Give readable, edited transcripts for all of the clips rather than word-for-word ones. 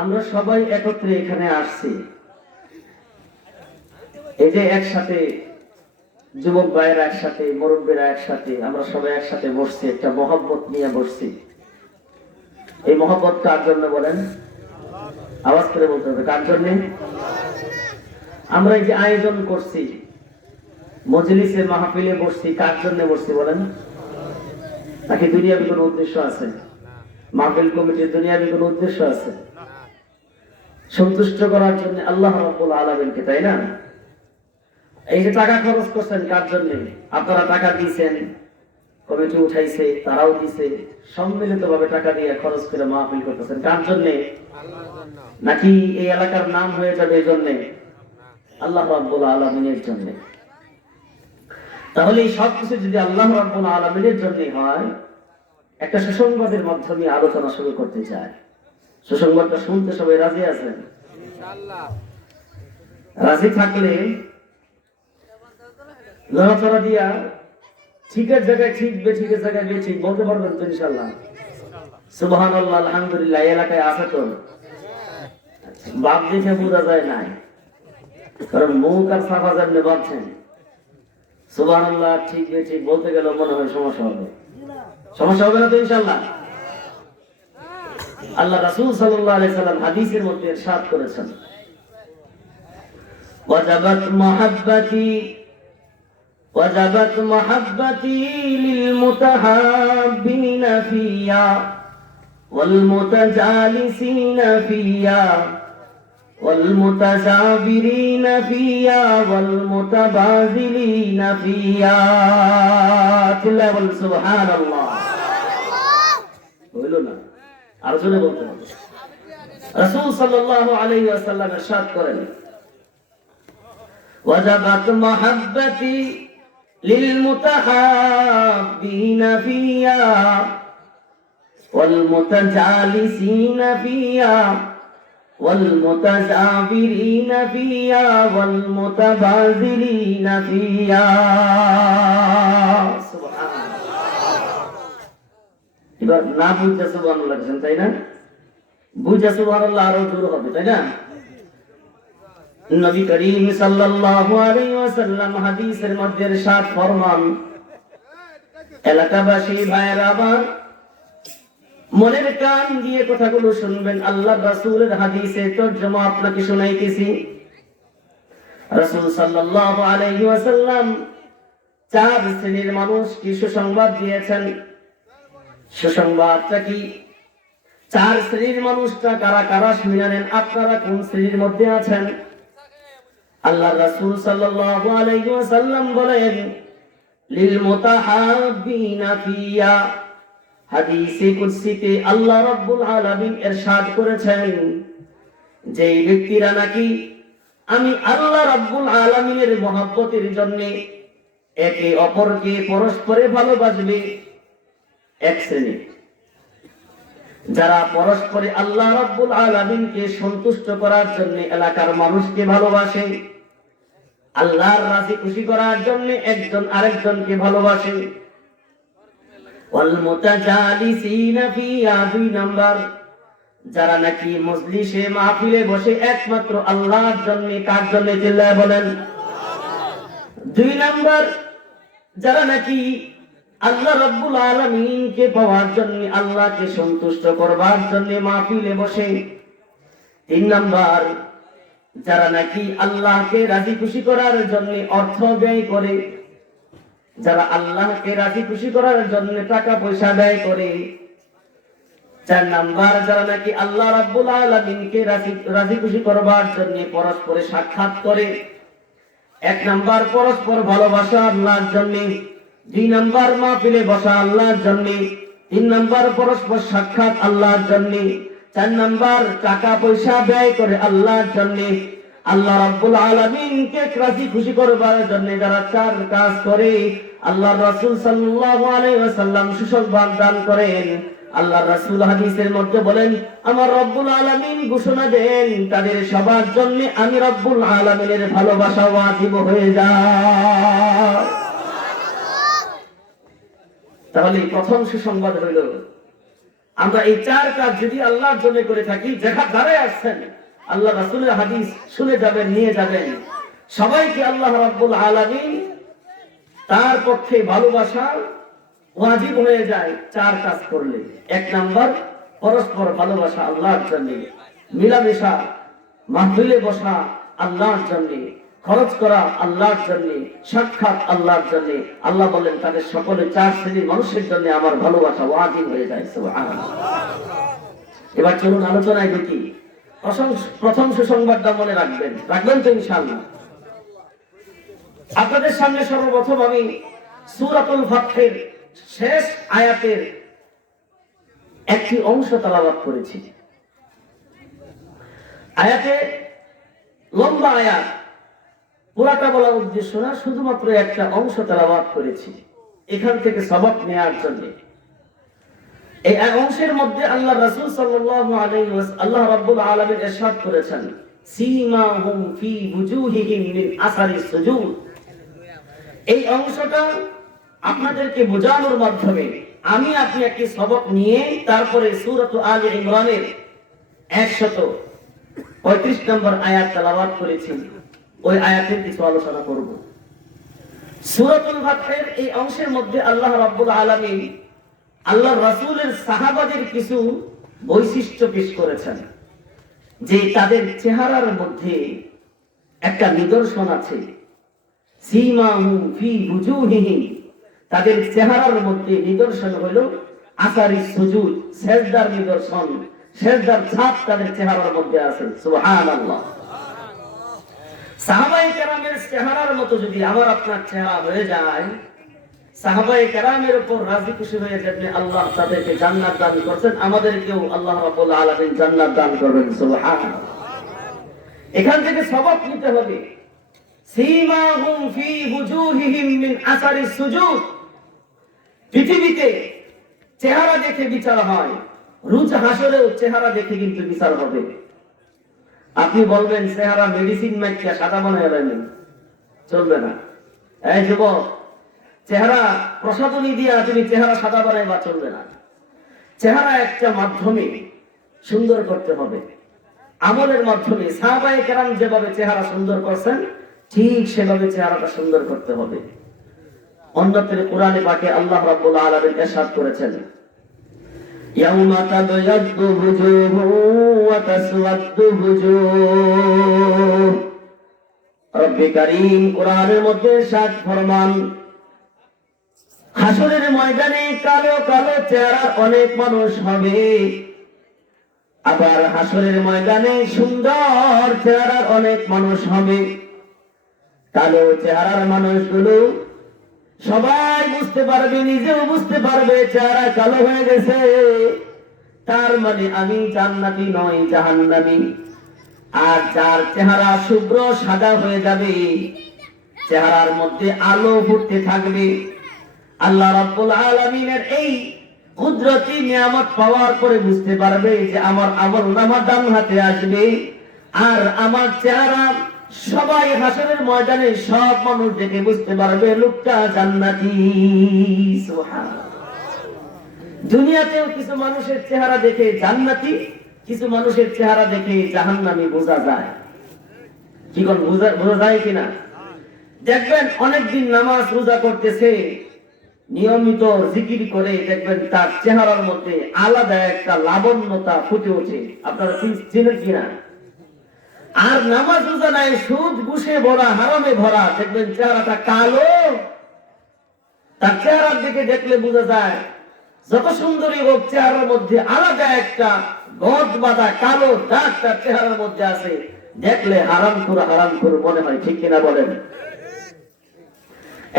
আমরা সবাই একত্রে এখানে আসছি, এই যে একসাথে যুবক ভাইয়েরা একসাথে, মুরব্বীরা একসাথে, আমরা সবাই একসাথে বসছি, একটা মহব্বত নিয়ে বসছি। এই মহব্বত কার জন্য বলেন? আওয়াজ করে বলতে হবে, কার জন্য? আমরা এই যে আয়োজন করছি, মজলিসে মাহফিলে বসছি, কার জন্য বসছি বলেন? নাকি দুনিয়াবি কোনো উদ্দেশ্য আছে? মাহফিল কমিটির দুনিয়াবি কোনো উদ্দেশ্য আছে? সন্তুষ্ট করার জন্য আল্লাহ রাব্বুল আলামিনকে, তাই না? এই যে টাকা খরচ করছেন কার জন্য? আপনারা টাকা দিয়েছেন, কমিটি উঠাইছে, তারাও দিছে, সম্মিলিত ভাবে টাকা দিয়ে খরচ করে মাহফিল করতেছেন কার জন্য? নাকি এই এলাকার নাম হয়ে যাবে এই জন্য? আল্লাহ রাব্বুল আলামিনের জন্য। তাহলে এই সবকিছু যদি আল্লাহ রাব্বুল আলামিনের জন্য হয়, একটা সুসংবাদের মাধ্যমে আলোচনা শুরু করতে চাই। সুসংবাদটা শুনতে সবাই রাজি আছেন? ইনশাআল্লাহ। রাজি থাকলে লড়াচড়া দিয়া ঠিকের জায়গায় ঠিক, বেঠিকের জায়গায় বেঠিক বলতে পারবেন তো ইনশাআল্লাহ? সুবহানাল্লাহ, আলহামদুলিল্লাহ। এলাকায় আছে তো? বাপ দেখে বোঝা যায় নাই, কারণ মুখ আর সাফা জানলে বাঁধছেন। সুবহানাল্লাহ, ঠিক বেঠিক বলতে গেলে মনে হয় সমস্যা হবে। সমস্যা হবে না তো ইনশাআল্লাহ? আল্লাহ রাসূল সাল্লাল্লাহু আলাইহি সাল্লাম হাদিসের মধ্যে ইরশাদ করেছেন, ওয়াজাবাত মাহাব্বাতি লিল মুতাহাব্বিনা ফিয়া ওয়াল মুতাজালিসিনা ফিয়া ওয়াল মুতাজাবিরিনা ফিয়া ওয়াল মুতাবাযিলিনা ফিয়া। তিল্লাহ বল সুবহানাল্লাহ। হইল না? আর জোরে বলতে হবে। রাসূল সাল্লাল্লাহু আলাইহি ওয়াসাল্লাম ইরশাদ করেন, ওয়াজাবাত মাহাব্বাতি লিল মুতাহাব্বিনা ফিয়া ওয়াল মুতাজালিসিনা ফিয়া ওয়াল মুতাজাবিরিনা ফিয়া ওয়াল মুতাবাযিলিনা ফিয়া। এবার না বুঝতে সুবহানাল্লাহ লাগছেন, তাই না? বুঝতে সুবহানাল্লাহ আরো জোর হবে, তাই না? নবী করিম সাল্লাল্লাহু আলাইহি ওয়াসাল্লাম হাদিসের মধ্যে ইরশাদ ফরমান, এলাকাবাসী ভাইরা আমার, মনের কান দিয়ে কথাগুলো শুনবেন। আল্লাহর রাসূলের হাদিসে তরজমা আপনাকে শোনাইতেছি। রাসূল সাল্লাল্লাহু আলাইহি ওয়াসাল্লাম চার শ্রেণীর মানুষকে সুসংবাদ দিয়েছেন। সুসংবাদটা কি? চার শ্রেণীর মানুষটা কারা কারা শুনে নেন। আপনারা কোন শ্রেণীর মধ্যে আছেন? আল্লাহর রাসূল সাল্লাল্লাহু আলাইহি ওয়াসাল্লাম বলেন, লিল মুতাহাব্বিনা ফিয়া। হাদিসে কুদসিতে আল্লাহ রাব্বুল আলামিন ইরশাদ করেছেন, যে ব্যক্তিরা নাকি আমি আল্লাহ রাব্বুল আলামিনের মহব্বতের জন্য একে অপরকে পরস্পরে ভালোবাসবে, এক শ্রেণী। যারা পরস্পরে আল্লাহ রাব্বুল আলামিনকে সন্তুষ্ট করার জন্য এলাকার মানুষকে ভালোবাসে, আল্লাহর রাজি খুশি করার জন্য একজন আরেকজনকে ভালোবাসে। ওয়াল মুতাজালিসিনা ফিয়া, দুই নাম্বার, যারা নাকি মজলিসে মাহফিলে বসে একমাত্র আল্লাহর জন্য। কার জন্য? চিল্লায় বলেন। দুই নাম্বার, যারা নাকি আল্লাহ রাব্বুল আলামিনকে পাওয়ার জন্য, আল্লাহকে সন্তুষ্ট করবার জন্য মাহফিলে বসে। তিন নাম্বার, যারা নাকি আল্লাহকে রাজি খুশি করার জন্য অর্থ ব্যয় করে, যারা আল্লাহকে রাজি খুশি করার জন্য টাকা পয়সা ব্যয় করে। চার নাম্বার, যারা নাকি আল্লাহ রাব্বুল আলামিনকে রাজি খুশি করবার জন্য পরস্পরে সাক্ষাৎ করে। এক নাম্বার, পরস্পর ভালোবাসা আল্লাহর জন্য। দুই নাম্বার, মাহফিলে বসা আল্লাহর জন্য। তিন নাম্বার, পরস্পর সাক্ষাৎ আল্লাহর জন্য। চার নাম্বার, টাকা পয়সা ব্যয় করে আল্লাহর জন্য। আল্লাহ রাব্বুল আলামিনকে রাজি খুশি করবার জন্য যারা চার কাজ করে, আল্লাহর রাসূল সাল্লাল্লাহু আলাইহি ওয়াসাল্লাম সুসংবাদ দান করেন। আল্লাহর রাসূল হাদিসের মধ্যে বলেন, আমার রব্বুল আলামিন ঘোষণা দেন, তাদের সবার জন্য আমি রব্বুল আলামিনের ভালোবাসা ওয়াজিব হয়ে যায়। তাহলে প্রথম সুসংবাদ হইল আমরা এই 4 কাজ যদি আল্লাহর জন্য করে থাকি, যারাই আসছেন আল্লাহ রাসূলের হাদিস শুনে যাবেন, নিয়ে যাবেন, সবাইকে আল্লাহ রাব্বুল আলামিন তার পক্ষে ভালোবাসা ওয়াজিব হয়ে যায় 4 কাজ করলে। 1 নাম্বার, পরস্পর ভালোবাসা আল্লাহর জন্য, মিলামেশা মাহফিলে বসা আল্লাহর জন্য, খরচ করা আল্লাহর জন্য, সাক্ষাৎ আল্লাহর জন্য। আল্লাহ বলেন তাদের সকলে 4 শ্রেণীর মানুষের জন্য আমার ভালোবাসা ওয়াজিব হয়ে যায়। সুবহানাল্লাহ। এবার চলুন আলোচনায় ঢুকি। প্রথম সুসংবাদটা মনে রাখবেন তো ইনশাআল্লাহ। আপনাদের সামনে সর্বপ্রথম আমি সূরাতুল ফাতহের শেষ আয়াতের একটি অংশ তেলাওয়াত করেছি। আয়াতে লম্বা আয়াত, পুরাটা বলার উদ্দেশ্য না, শুধুমাত্র একটা অংশ তেলাওয়াত করেছি এখান থেকে সবক নেওয়ার জন্য। এই অংশের মধ্যে আল্লাহ রাসূল সাল্লাল্লাহু আলাইহি ওয়াসাল্লাম আল্লাহ রাব্বুল আলামিন ইরশাদ করেছেন, সীমাহুম ফি বুজুহিহিম মিন আসারিস সুজুদ। এই অংশটা আপনাদেরকে বোঝানোর মাধ্যমে আমি আপনি একটি সবক নিয়ে তারপরে সূরাত আলে ইমরানের 135 নম্বর আয়াত তেলাওয়াত করেছি, ওই আয়াতের কিছু আলোচনা করব। সূরাতুল ফাতহের এই অংশের মধ্যে আল্লাহ রাব্বুল আলামিন আল্লাহর রাসূলের সাহাবাদের কিছু বৈশিষ্ট্য পেশ করেছেন, যে তাদের চেহারার মধ্যে একটা নিদর্শন আছে। সীমাহুম ফি বুজুহিহিম, তাদের চেহারার মধ্যে নিদর্শন হলো আসারিস সুজুদ, সিজদার নিদর্শন, সিজদার ছাপ তাদের চেহারার মধ্যে আছে। সুবহানাল্লাহ। সাহাবায়ে কেরামের চেহারার মতো যদি আমার আপনার চেহারা হয়ে যায়, সাহাবায়ে কেরামের উপর রাজি খুশি হয়ে যাবে আল্লাহ, তাদেরকে জান্নাত দান করেছেন, আমাদেরকেও আল্লাহ রাব্বুল আলামিন জান্নাত দান করবেন। সুবহানাল্লাহ। এখান থেকে সবক নিতে হবে। সীমাহুম ফি বুজুহিহিম মিন আসারিস সুজুদ। পৃথিবীতে চেহারা দেখে বিচার হয়, রোজ হাসরেও চেহারা দেখে কিন্তু বিচার হবে। আপনি বলবেন চেহারা মেডিসিন মাইকা সাদা বানায় নেবেন, চলবে না। এই যুবক, চেহারা প্রসাধনী দিয়া তুমি চেহারা সাদা বানাইবা, চলবে না। চেহারা একটা মাধ্যমে সুন্দর করতে হবে, আমলের মাধ্যমে। সাহাবায়ে কেরাম যেভাবে চেহারা সুন্দর করছেন, ঠিক সেভাবে চেহারাটা সুন্দর করতে হবে। অন্যত্র কোরআনে পাকে আল্লাহ রাব্বুল আলামিন ইরশাদ করেছেন, ইয়াউমা তাবায়াদ্দু বুজুহু ওয়া তাসওয়াদ্দু বুজুহ। রব্বে কারীম কোরআনের মধ্যে ইরশাদ ফরমান, হাসরের ময়দানে কালো কালো চেহারা অনেক মানুষ হবে, আবার হাসরের ময়দানে সুন্দর চেহারার অনেক মানুষ হবে। কালো চেহারার মানুষগুলো সবাই বুঝতে পারবে, নিজেও বুঝতে পারবে চেহারা কালো হয়ে গেছে, তার মানে আমি জান্নাতি নই, জাহান্নামী। আর যার চেহারা শুভ্র সাদা হয়ে যাবে, চেহারার মধ্যে আলো ফুটতে থাকবে, আল্লাহ রাব্বুল আলামিনের এই কুদরতি নিয়ামত পাওয়ার পরে বুঝতে পারবে যে আমার আমলনামা ডান হাতে আসবে, আর আমার চেহারা সবাই হাসরের ময়দানে সব মানুষ দেখে বুঝতে পারবে লোকটা জান্নাতি। সুবহানাল্লাহ। দুনিয়াতেও কিছু মানুষের চেহারা দেখে জান্নাতি, কিছু মানুষের চেহারা দেখে জাহান্নামী বোঝা যায়। কি কোন বোঝা যায় কিনা? দেখবেন অনেকদিন নামাজ রোজা করতেছে, নিয়মিত জিকির করে, দেখবেন তার চেহারার মধ্যে আলাদা একটা লাবণ্যতা ফুটে ওঠে। আপনারা চিনেন কিনা? আর নামাজ রোজা নাই, সুদ ঘুষে ভরা, হারামে ভরা, দেখবেন চেহারাটা কালো। তার চেহারার দিকে দেখলে বোঝা যায় যত সুন্দরী হোক, চেহারার মধ্যে আলাদা একটা গদ বাঁধা কালো দাগ তার চেহারার মধ্যে আছে, দেখলে হারাম করে মনে হয়। ঠিক কিনা বলেন?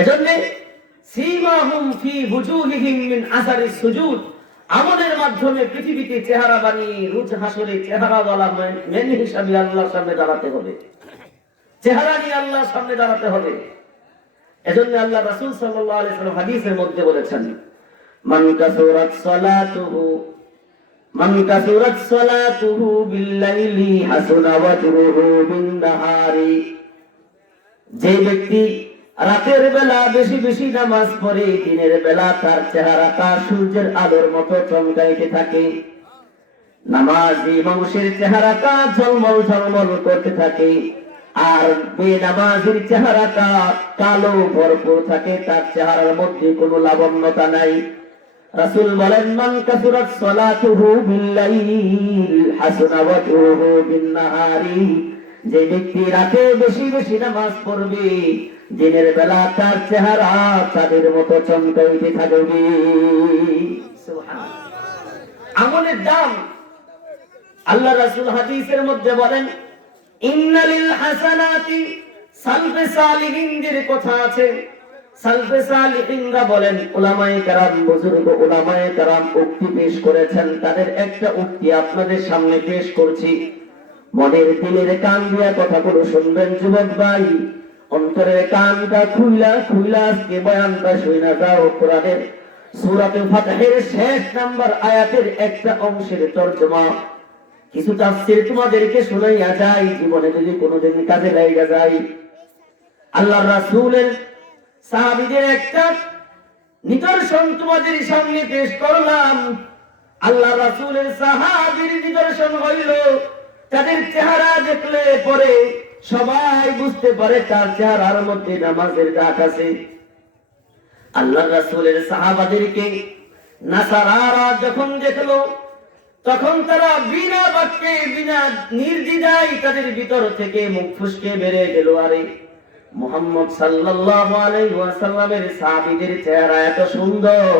এজন্য সীমাহুম ফি বুজুহিহিম মিন আসারিস সুজুদ, আমলের মাধ্যমে পৃথিবীতে চেহারা বানিয়ে রোজ হাসরে চেহারাওয়ালা মেন হিসাবে আল্লাহর সামনে দাঁড়াতে হবে, চেহারা নিয়ে আল্লাহর সামনে দাঁড়াতে হবে। এজন্য আল্লাহ রাসূল সাল্লাল্লাহু আলাইহি ওয়াসাল্লাম হাদিসের মধ্যে বলেছেন, মান কাসুরাত সালাতুহু বিল-লাইলি হাসুনা ওয়াজহুহু বিন-নাহারি। যে ব্যক্তি রাতের বেলা বেশি বেশি নামাজ পড়ে, দিনের বেলা তার চেহারাটা সূর্যের আলোর মতো চমকাইতে থাকে। নামাজি মানুষের চেহারাটা ঝলমল ঝলমল করতে থাকে, আর বেনামাজির চেহারাটা কালো ভরপুর থাকে, তার চেহারার মধ্যে কোনো লাবণ্যতা নাই। রাসূল বলেন, মান কাসুরাত সালাতুহু বিল্লাইল হাসানা ওয়াজহুহু বিন-নাহারি, যে ব্যক্তি রাতে বেশি বেশি নামাজ পড়বে, দিনের বেলা তার চেহারা চাঁদের মতো চমকাইতে থাকবে। সুবহানাল্লাহ। আমলের দাম আল্লাহ রাসূল হাদিসের মধ্যে বলেন, ইন্নালিল হাসানাতি, সালফে সালিহিনদের কথা আছে। সালফে সালিহিনরা বলেন, উলামায়ে কেরাম, বুজুর্গ উলামায়ে কেরাম উক্তি পেশ করেছেন, তাদের একটা উক্তি আপনাদের সামনে পেশ করছি। মনের দিলের কান দিয়া কথাগুলো শুনবেন যুবক ভাই, অন্তরের কানটা খুইলা খুইলা আজকে বয়ানটা শুনে যাও। কোরআনের সূরাতুল ফাতহের শেষ নাম্বার আয়াতের একটা অংশের তরজমা কিছু তাফসীর তোমাদেরকে শোনাইয়া যায়, জীবনে যদি কোনোদিন কাজে লাগা যায়। আল্লাহর রাসূলের সাহাবীদের একটা নিদর্শন তোমাদের সামনে পেশ করলাম। আল্লাহর রাসূলের সাহাবীর নিদর্শন হইল, তাদের চেহারা দেখলে পরে সবাই বুঝতে পারে তার চেহারার মধ্যে নামাজের দাগ আছে। আল্লাহর রাসূলের সাহাবাদেরকে নাসারারা যখন দেখলো, তখন তারা বিনা বাক্যে বিনা নির্দ্বিধায় তাদের ভিতর থেকে মুখ ফুসকে বেরিয়ে গেল, আরে মুহাম্মদ সাল্লাল্লাহু আলাইহি ওয়াসাল্লামের সাহাবীদের চেহারা এত সুন্দর,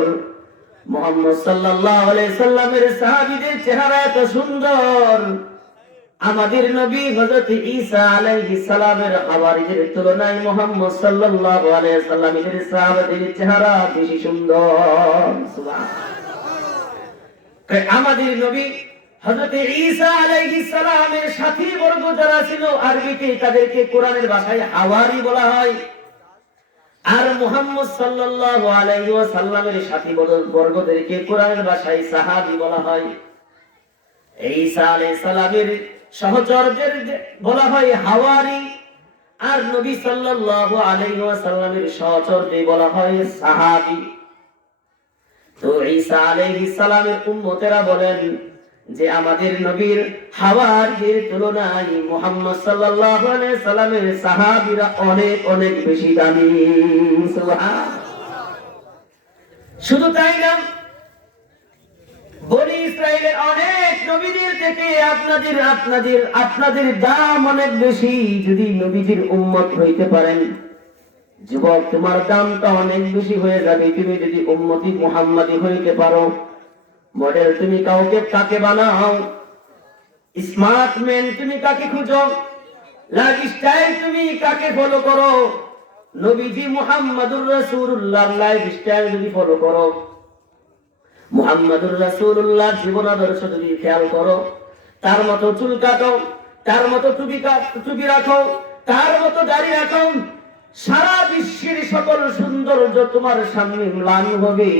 মুহাম্মদ সাল্লাল্লাহু আলাইহি সাল্লামের সাহাবীদের চেহারা এত সুন্দর, আমাদের নবী হযরত ঈসা আলাইহিস সালামের হাওয়ারিদের তুলনায় মুহাম্মদ সাল্লাল্লাহু আলাইহি সাল্লামের সাহাবীদের চেহারা বেশি সুন্দর। সুবহানাল্লাহ। আমাদের নবী হযরত ঈসা আলাইহিস সালামের সাথী বর্গ যারা ছিল, আরবিতে তাদেরকে কোরআনের ভাষায় হাওয়ারি বলা হয়, আর মুহাম্মদ সাল্লাল্লাহু আলাইহি ওয়াসাল্লামের সাথী বর্গদেরকে কোরআনের ভাষায় সাহাবী বলা হয়। ঈসা আলাইহিস সালামের সহচরদের বলা হয় হাওয়ারি, আর নবী সাল্লাল্লাহু আলাইহি ওয়াসাল্লামের সহচরদের বলা হয় সাহাবী। তো ঈসা আলাইহিস সালামের উম্মতেরা বলেন যে আমাদের নবীর হাওয়ারিদের তুলনায় মুহাম্মদ সাল্লাল্লাহু আলাইহি সাল্লামের সাহাবীরা অনেক অনেক বেশি দামি। সুবহানাল্লাহ। শুধু তাই না, বনি ইসরাইলের অনেক নবীদের থেকে আপনাদের দাম অনেক বেশি। যদি নবীজির উম্মত হইতে পারেন, যুবক, তোমার দামটা অনেক বেশি হয়ে যাবে। তুমি যদি উম্মতি মুহাম্মাদি হইতে পারো, মডেল তুমি কাকে বানাও, স্মার্ট ম্যান তুমি কাকে খুঁজো, লাইফস্টাইল তুমি কাকে ফলো করো, নবীজি মুহাম্মাদুর রাসূলুল্লাহর লাইফস্টাইল যদি ফলো করো, মুহাম্মাদুর রাসূলুল্লাহর জীবন আদর্শ যদি খেয়াল করো, তার মতো চুল কাটো, তার মতো টুপি রাখো, তার মতো দাড়ি রাখো, সারা বিশ্বের সকল সৌন্দর্য তোমার সামনে ম্লান হবে।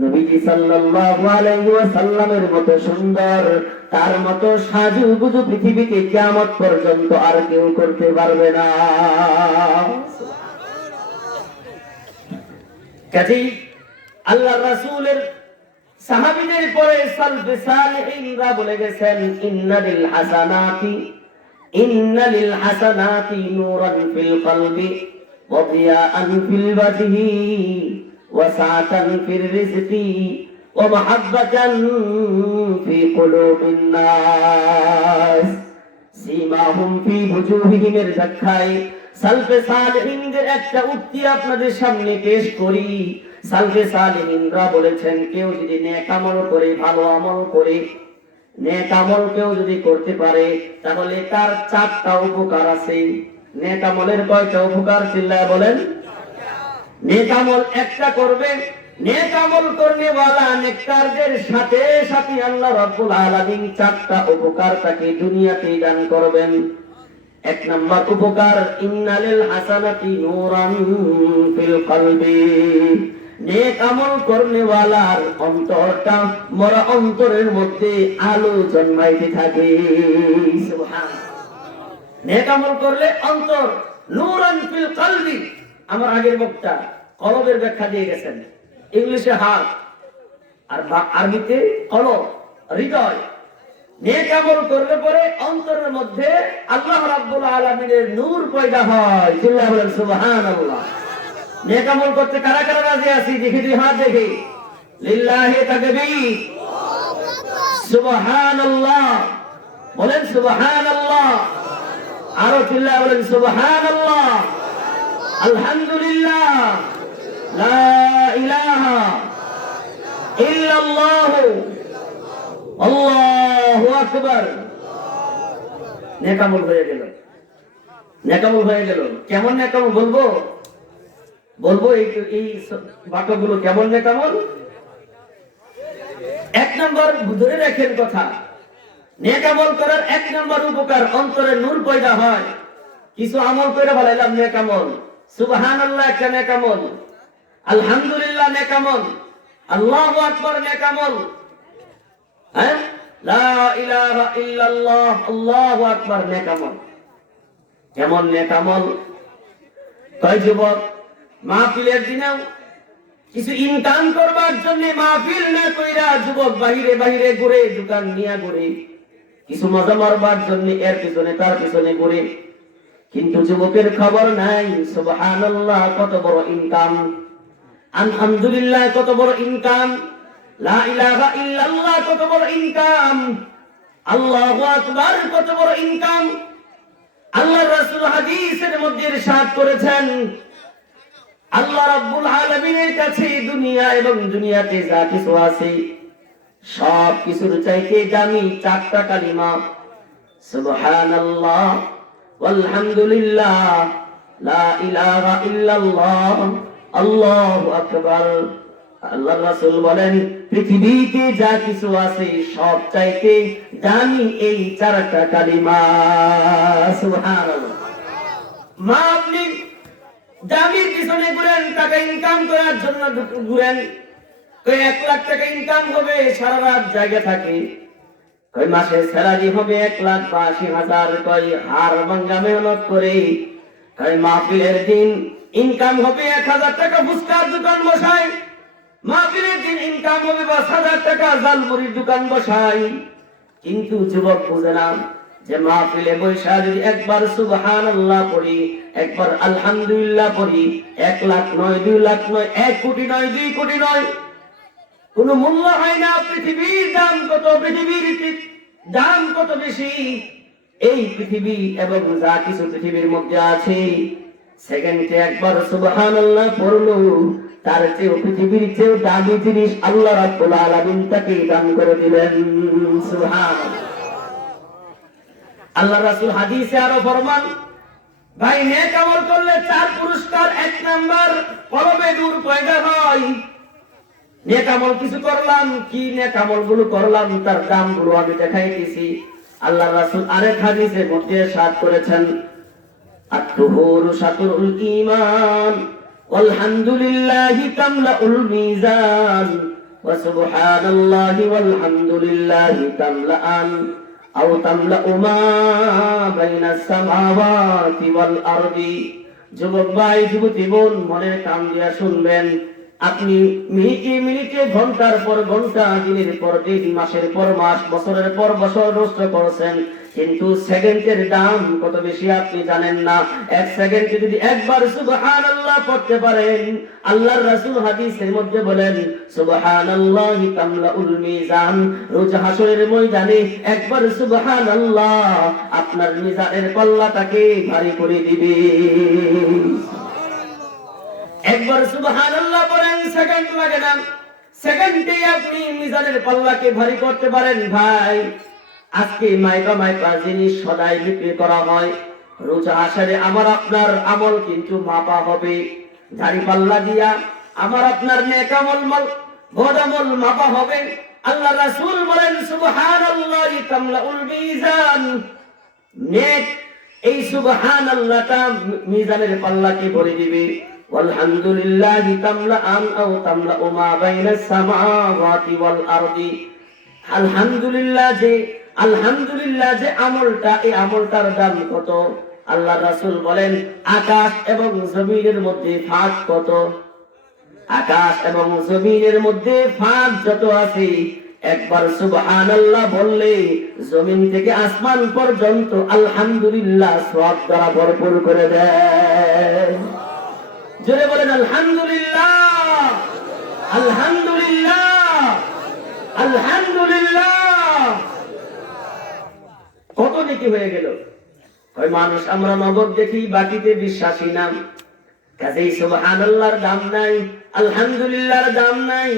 নবীজি সাল্লাল্লাহু আলাইহি ওয়াসাল্লামের মতো সুন্দর, তার মতো সাজুগুজু পৃথিবীতে কিয়ামত পর্যন্ত আর কেউ করতে পারবে না। কাজেই আল্লাহর রাসূলের সাহাবীদের পরে সালফে সালিহিনরা বলে গেছেন, ইন্নালিল হাসানাতি নূরান ফিল কলবি ওয়া দিয়াআন ফিল ওয়াজহি ওয়া সাআতান ফির রিজকি ওয়া মাহাব্বাতান ফি কুলুবিন নাস সীমাহুম ফি বুজুহিহিম এর ব্যাখ্যায় সালফে সালিহিনদের একটা উক্তি আপনাদের সামনে পেশ করি। সালফে সালিহিনরা বলেছেন, কেউ যদি নেক আমল করে, ভালো আমল করে, নেক আমল কেউ যদি করতে পারে, তাহলে তার চারটা উপকার আছে। নেক আমলের কয়টা উপকার চিল্লায় বলেন? নেক আমল একটা করবে, নেক আমল করনে ওয়ালা নেককারদের সাথে সাথে আল্লাহ রাব্বুল আলামিন চারটা উপকার তাকে দুনিয়াতেই দান করবেন। এক নাম্বার উপকার, ইন্নালিল হাসানাতি নূরান ফিল কলবি, নেক আমল করনে ওয়ালার অন্তরটা, মরা অন্তরের মধ্যে আলো জন্মাইতে থাকে। সুবহানাল্লাহ। নেক আমল করলে অন্তর নূরান ফিল কলবি, আমার আগের বক্তা কলবের ব্যাখ্যা দিয়ে গেছেন, ইংলিশে হার্ট আর আরবিতে কলব, হৃদয়। নেক আমল করলে পরে অন্তরের মধ্যে আল্লাহ রাব্বুল আলামিনের নূর পয়দা হয়। চিল্লায়া বলেন সুবহানাল্লাহ। নেক আমল করতে কারা কারা রাজি আছি? দেখি দুই হাত দেখি। লিল্লাহি তাকবীর, সুবহানাল্লাহ, বলেন সুবহানাল্লাহ। আরো চিল্লায়া বলেন সুবহানাল্লাহ, আলহামদুলিল্লাহ, লা ইলাহা ইল্লাল্লাহ, আল্লাহু আকবার। নেক আমল হয়ে গেল, নেক আমল হয়ে গেল। কেমন নেক আমল বলবো? বলবো এই বাক্যগুলো কেমন নেক আমল। এক নম্বর ধরে রাখেন কথা, নেক আমল করার এক নম্বর উপকার অন্তরে নূর পয়দা হয়। কিছু আমল করে বলাইলাম নেক আমল, সুবহানাল্লাহ একটা নেক আমল, আলহামদুলিল্লাহ নেক আমল, আল্লাহু আকবার নেক আমল, হ্যাঁ, লা ইলাহা ইল্লাল্লাহ, আল্লাহু আকবার নেক আমল। কেমন নেক আমল? কয় যুবক মাহফিলের দিনেও কিছু ইনকাম করবার জন্য মাহফিল না কইরা যুবক বাহিরে বাহিরে ঘুরে, দোকান নিয়ে ঘুরে, কিছু মজা মারবার জন্য এর পিছনে তার পিছনে ঘুরে, কিন্তু যুবকের খবর নাই সুবহানাল্লাহ কত বড় ইনকাম, আলহামদুলিল্লাহ কত বড় ইনকাম, লা ইলাহা ইল্লাল্লাহ কত বড় ইনকাম, আল্লাহু আকবার কত বড় ইনকাম। আল্লাহর রাসূল হাদিসের মধ্যে ইরশাদ করেছেন, আল্লাহ রাব্বুল আলামিনের কাছে দুনিয়া এবং দুনিয়াতে যা কিছু আছে সব কিছুর চাইতে দামি চারটা কালিমা, সুবহানাল্লাহ, আলহামদুলিল্লাহ, লা ইলাহা ইল্লাল্লাহ, আল্লাহু আকবার। আল্লাহর রাসূল বলেন পৃথিবীতে যা কিছু আছে সব চাইতে দামি এই চারটা কালিমা, সুবহানাল্লাহ। মা আপনি দামির পিছনে ঘুরেন, টাকা ইনকাম করার জন্য ঘুরেন, কই 1 লাখ টাকা ইনকাম হবে, সারা রাত জায়গা থাকে, কই মাসে স্যালারি হবে 1,82,000, কই হার ভাঙা মেহনত করে, কই মাহফিলের দিন ইনকাম হবে 1,000 টাকা ফুচকার দোকান বসায়, মাহফিলের দিন ইনকাম হবে 10,000 টাকা জালমুড়ির দোকান বসায়। কিন্তু যুবক বুঝে না যে মাহফিলে বৈশা যদি একবার সুবহানাল্লাহ পড়ি, একবার আলহামদুলিল্লাহ পড়ি, 1 লাখ নয়, 2 লাখ নয়, 1 কোটি নয়, 2 কোটি নয়, কোন মূল্য হয় না। পৃথিবীর দাম কত, পৃথিবীর দাম কত বেশি। এই পৃথিবী এবং যা কিছু পৃথিবীর মধ্যে আছে, সেকেন্ডে একবার সুবহানাল্লাহ পড়লো, তার চেয়ে পৃথিবীর চেয়ে দামি জিনিস আল্লাহ রাব্বুল আলামিন তাকে দান করে দিলেন, সুবহানাল্লাহ। আল্লাহ রাসূল হাদিসে আরো ফরমান, ভাই নেক আমল করলে 4 পুরস্কার। 1 নাম্বার কলবে নূর পয়দা হয়। নেক আমল কিছু করলাম, কি নেক আমল গুলো করলাম তার দাম গুলো আমি দেখাইতেছি। আল্লাহ রাসূল আরেক হাদিসের মধ্যে ইরশাদ করেছেন, আত-তুহুরু শাতরুল ঈমান, ওয়ালহামদুলিল্লাহি তামলাউল মিজান, ওয়া সুবহানাল্লাহি ওয়ালহামদুলিল্লাহি তামলাআন, আও তামলাউ মা বাইনাস সামাওয়াতি ওয়াল আরদি। যুবক ভাই, যুবতী বোন, মনের কান দিয়া শুনবেন। আপনি মিনিটে মিনিটে, ঘন্টার পর ঘন্টা, দিনের পর দিন, মাসের পর মাস, বছরের পর বছর নষ্ট করছেন, কিন্তু সেকেন্ডের দাম কত বেশি আপনি জানেন না। 1 সেকেন্ডে যদি একবার সুবহানাল্লাহ পড়তে পারেন, আল্লাহর রাসূল হাদিসের মধ্যে বলেন সুবহানাল্লাহি তামলাউল মিজান, রোজ হাসরের ময়দানে একবার সুবহানাল্লাহ আপনার মিজানের পাল্লাটাকে ভারী করে দিবে। একবার সুবহানাল্লাহ বলেন, সেকেন্ড লাগে না, সেকেন্ডে আপনি মিজানের পাল্লাকে ভারী করতে পারেন। ভাই, আজকে মাইপা জিনিস সদাই বিক্রি করা হয়, রোজ হাসরে আমার আপনার আমল কিন্তু মাপা হবে, দাড়ি পাল্লা দিয়া আমার আপনার নেক আমল বদ আমল মাপা হবে। আল্লাহ রাসূল বলেন সুবহানাল্লাহি তামলাউল মিজান, নেক এই সুবহানাল্লাহটা মিজানের পাল্লাকে ভরে দিবে। আলহামদুলিল্লাহি তামলাআন আও তামলাউ মা বাইনাস সামাওয়াতি ওয়াল আরদি। আলহামদুলিল্লাহ যে আমলটা, এই আমলটার দাম কত? আল্লাহ রাসূল বলেন আকাশ এবং জমিনের মধ্যে ফাঁক কত? আকাশ এবং জমিনের মধ্যে ফাঁক যত আছে, একবার সুবহানাল্লাহ বললে জমিন থেকে আসমান পর্যন্ত আলহামদুলিল্লাহ সওয়াব দ্বারা ভরপুর করে দেয়। জোরে বলেন আলহামদুলিল্লাহ, আলহামদুলিল্লাহ, আলহামদুলিল্লাহ। কত নেকি হয়ে গেল। ওই মানুষ আমরা নগদ দেখি, বাকিতে বিশ্বাসী না। কাজেই সুবহানাল্লাহর দাম নাই, আলহামদুলিল্লাহর দাম নাই।